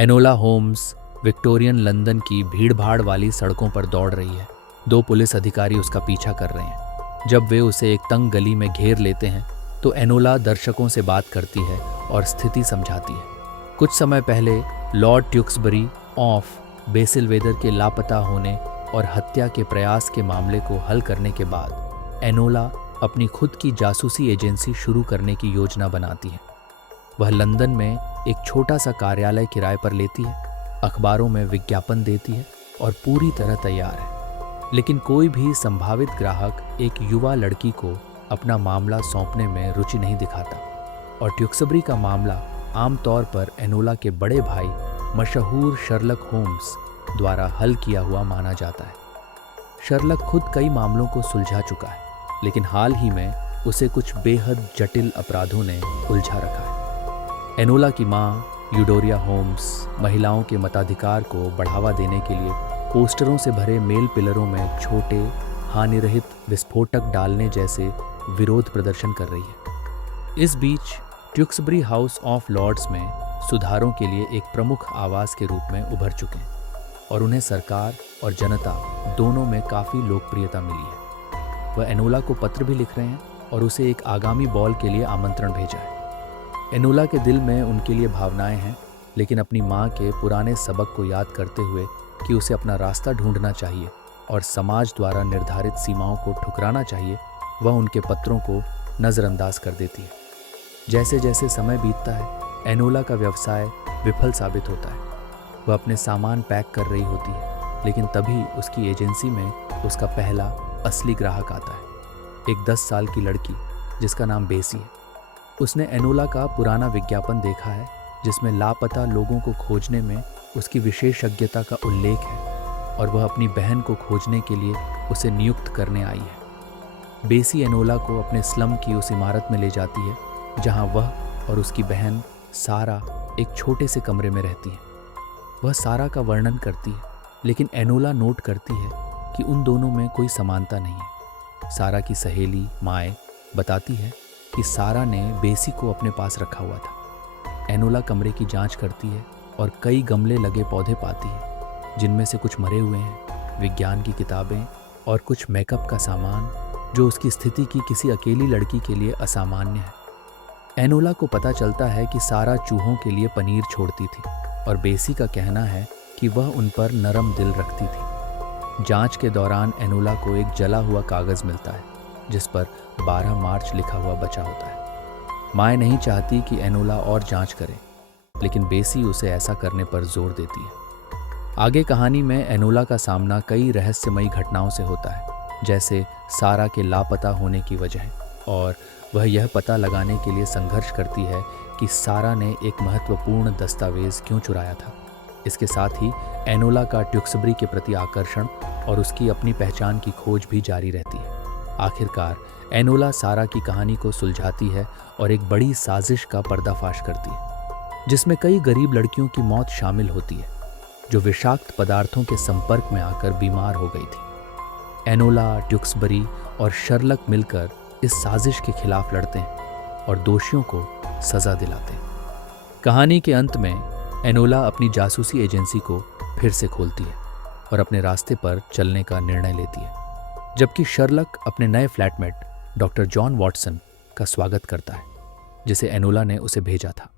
Enola Holmes Victorian London की भीड़भाड़ वाली सड़कों पर दौड़ रही है। 2 पुलिस अधिकारी उसका पीछा कर रहे हैं। जब वे उसे एक तंग गली में घेर लेते हैं तो एनोला दर्शकों से बात करती है और स्थिति समझाती है। कुछ समय पहले लॉर्ड ट्यूक्सबरी ऑफ बेसिलवेदर के लापता होने और हत्या के प्रयास के मामले को हल करने के बाद एनोला अपनी खुद की जासूसी एजेंसी शुरू करने की योजना बनाती है। वह लंदन में एक छोटा सा कार्यालय किराए पर लेती है, अखबारों में विज्ञापन देती है और पूरी तरह तैयार है। लेकिन कोई भी संभावित ग्राहक एक युवा लड़की को अपना मामला सौंपने में रुचि नहीं दिखाता और ट्यूक्सबरी का मामला आमतौर पर एनोला के बड़े भाई मशहूर शर्लक होम्स द्वारा हल किया हुआ माना जाता है। शर्लक खुद कई मामलों को सुलझा चुका है, लेकिन हाल ही में उसे कुछ बेहद जटिल अपराधों ने उलझा रखा है। एनोला की मां यूडोरिया होम्स महिलाओं के मताधिकार को बढ़ावा देने के लिए पोस्टरों से भरे मेल पिलरों में छोटे हानिरहित विस्फोटक डालने जैसे विरोध प्रदर्शन कर रही है। इस बीच ट्यूक्सबरी हाउस ऑफ लॉर्ड्स में सुधारों के लिए एक प्रमुख आवाज़ के रूप में उभर चुके हैं और उन्हें सरकार और जनता दोनों में काफ़ी लोकप्रियता मिली है। वह एनोला को पत्र भी लिख रहे हैं और उसे एक आगामी बॉल के लिए आमंत्रण भेजा है। एनोला के दिल में उनके लिए भावनाएं हैं, लेकिन अपनी मां के पुराने सबक को याद करते हुए कि उसे अपना रास्ता ढूंढना चाहिए और समाज द्वारा निर्धारित सीमाओं को ठुकराना चाहिए, वह उनके पत्रों को नज़रअंदाज कर देती है। जैसे जैसे समय बीतता है एनोला का व्यवसाय विफल साबित होता है। वह अपने सामान पैक कर रही होती है, लेकिन तभी उसकी एजेंसी में उसका पहला असली ग्राहक आता है, एक 10 साल की लड़की जिसका नाम बेसी है। उसने एनोला का पुराना विज्ञापन देखा है जिसमें लापता लोगों को खोजने में उसकी विशेषज्ञता का उल्लेख है और वह अपनी बहन को खोजने के लिए उसे नियुक्त करने आई है। बेसी एनोला को अपने स्लम की उस इमारत में ले जाती है जहां वह और उसकी बहन सारा एक छोटे से कमरे में रहती है। वह सारा का वर्णन करती है, लेकिन एनोला नोट करती है कि उन दोनों में कोई समानता नहीं है। सारा की सहेली माए बताती है कि सारा ने बेसी को अपने पास रखा हुआ था। एनोला कमरे की जांच करती है और कई गमले लगे पौधे पाती है, जिनमें से कुछ मरे हुए हैं, विज्ञान की किताबें और कुछ मेकअप का सामान जो उसकी स्थिति की किसी अकेली लड़की के लिए असामान्य है। एनोला को पता चलता है कि सारा चूहों के लिए पनीर छोड़ती थी और बेसी का कहना है कि वह उन पर नरम दिल रखती थी। जांच के दौरान एनोला को एक जला हुआ कागज़ मिलता है जिस पर 12 मार्च लिखा हुआ बचा होता है। माए नहीं चाहती कि एनोला और जांच करे, लेकिन बेसी उसे ऐसा करने पर जोर देती है। आगे कहानी में एनोला का सामना कई रहस्यमयी घटनाओं से होता है, जैसे सारा के लापता होने की वजह, और वह यह पता लगाने के लिए संघर्ष करती है कि सारा ने एक महत्वपूर्ण दस्तावेज क्यों चुराया था। इसके साथ ही एनोला का ट्यूक्सबरी के प्रति आकर्षण और उसकी अपनी पहचान की खोज भी जारी रहती है। आखिरकार एनोला सारा की कहानी को सुलझाती है और एक बड़ी साजिश का पर्दाफाश करती है, जिसमें कई गरीब लड़कियों की मौत शामिल होती है जो विषाक्त पदार्थों के संपर्क में आकर बीमार हो गई थी। एनोला, ट्यूक्सबरी और शर्लक मिलकर इस साजिश के खिलाफ लड़ते हैं और दोषियों को सजा दिलाते हैं। कहानी के अंत में एनोला अपनी जासूसी एजेंसी को फिर से खोलती है और अपने रास्ते पर चलने का निर्णय लेती है, जबकि शर्लक अपने नए फ्लैटमेट डॉक्टर जॉन वॉटसन का स्वागत करता है, जिसे एनोला ने उसे भेजा था।